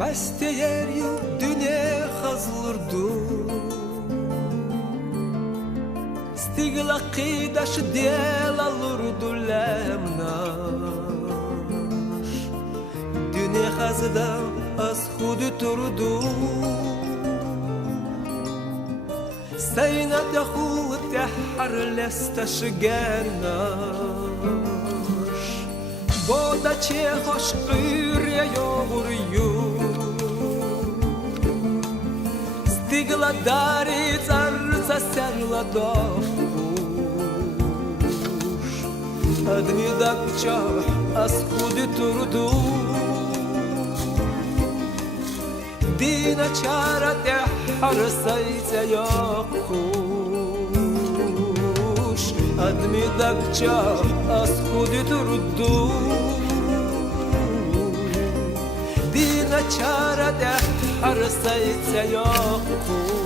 Besteyer yu düne hazırdı. Stigla qidash del alurdu lemnash. Düne hazda az xudu turdu. Seynat yaxut yahar lestashganash. Boda çe hoş qırya yoğuryu. Stigla dari zarca serla dofush. Admi dakçah az xudu turdu. Dina çara tehar sayta yokuş. Admi dakçah az xudu turdu. Dina çara tehar sayta yokuş.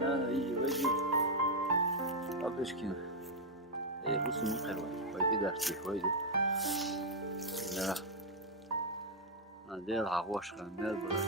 لا يجي أبيش كنا إيه بص مقر ويدي درسي ويدي لا هذا العواش كان مال برا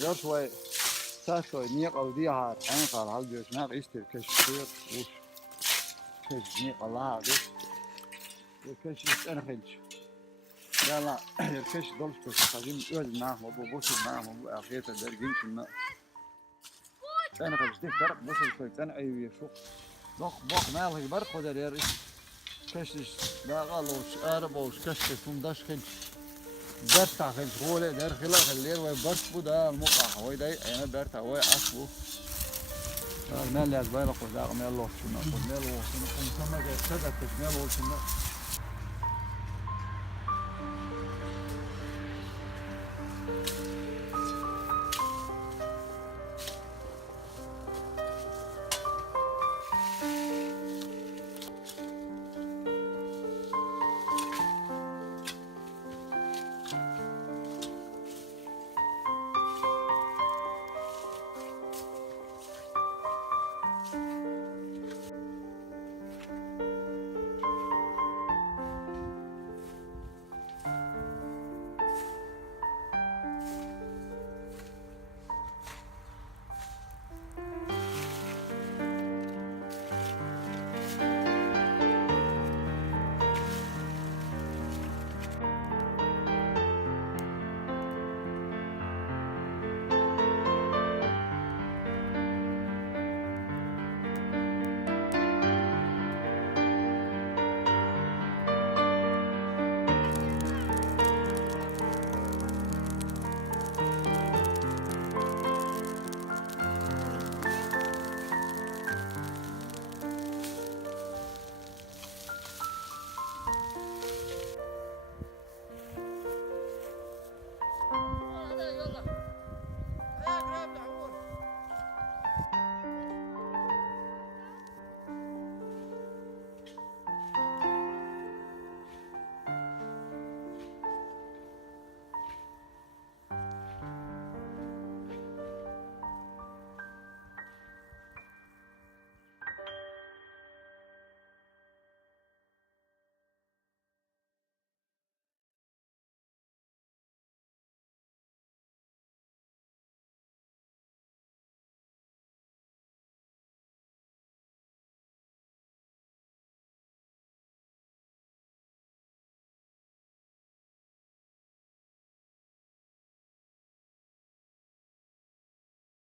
يا شوي ساشوي نيق أو دي هاد عين قال هل جوش ناق يستر كشفير وش كش نيق الله هذا الكش أنا خنش لا لا الكش دولش بس قديم أول نعم أبو بوش نعم أبو أخيط درجين كنا أنا خنش ده فرق بوش الفرق أنا أيوة شو بق ماله برق وده يري كشش لا قالوش أربوش كشش فمداش خنش برتا خنش هو له در خلاف الليل وبرت بودا المقع هو ده أنا برتا هو أصله المال اللي أزبايل أقول ده مال الله شنو أقول مال الله شنو كم سما جت كذا كش مال الله شنو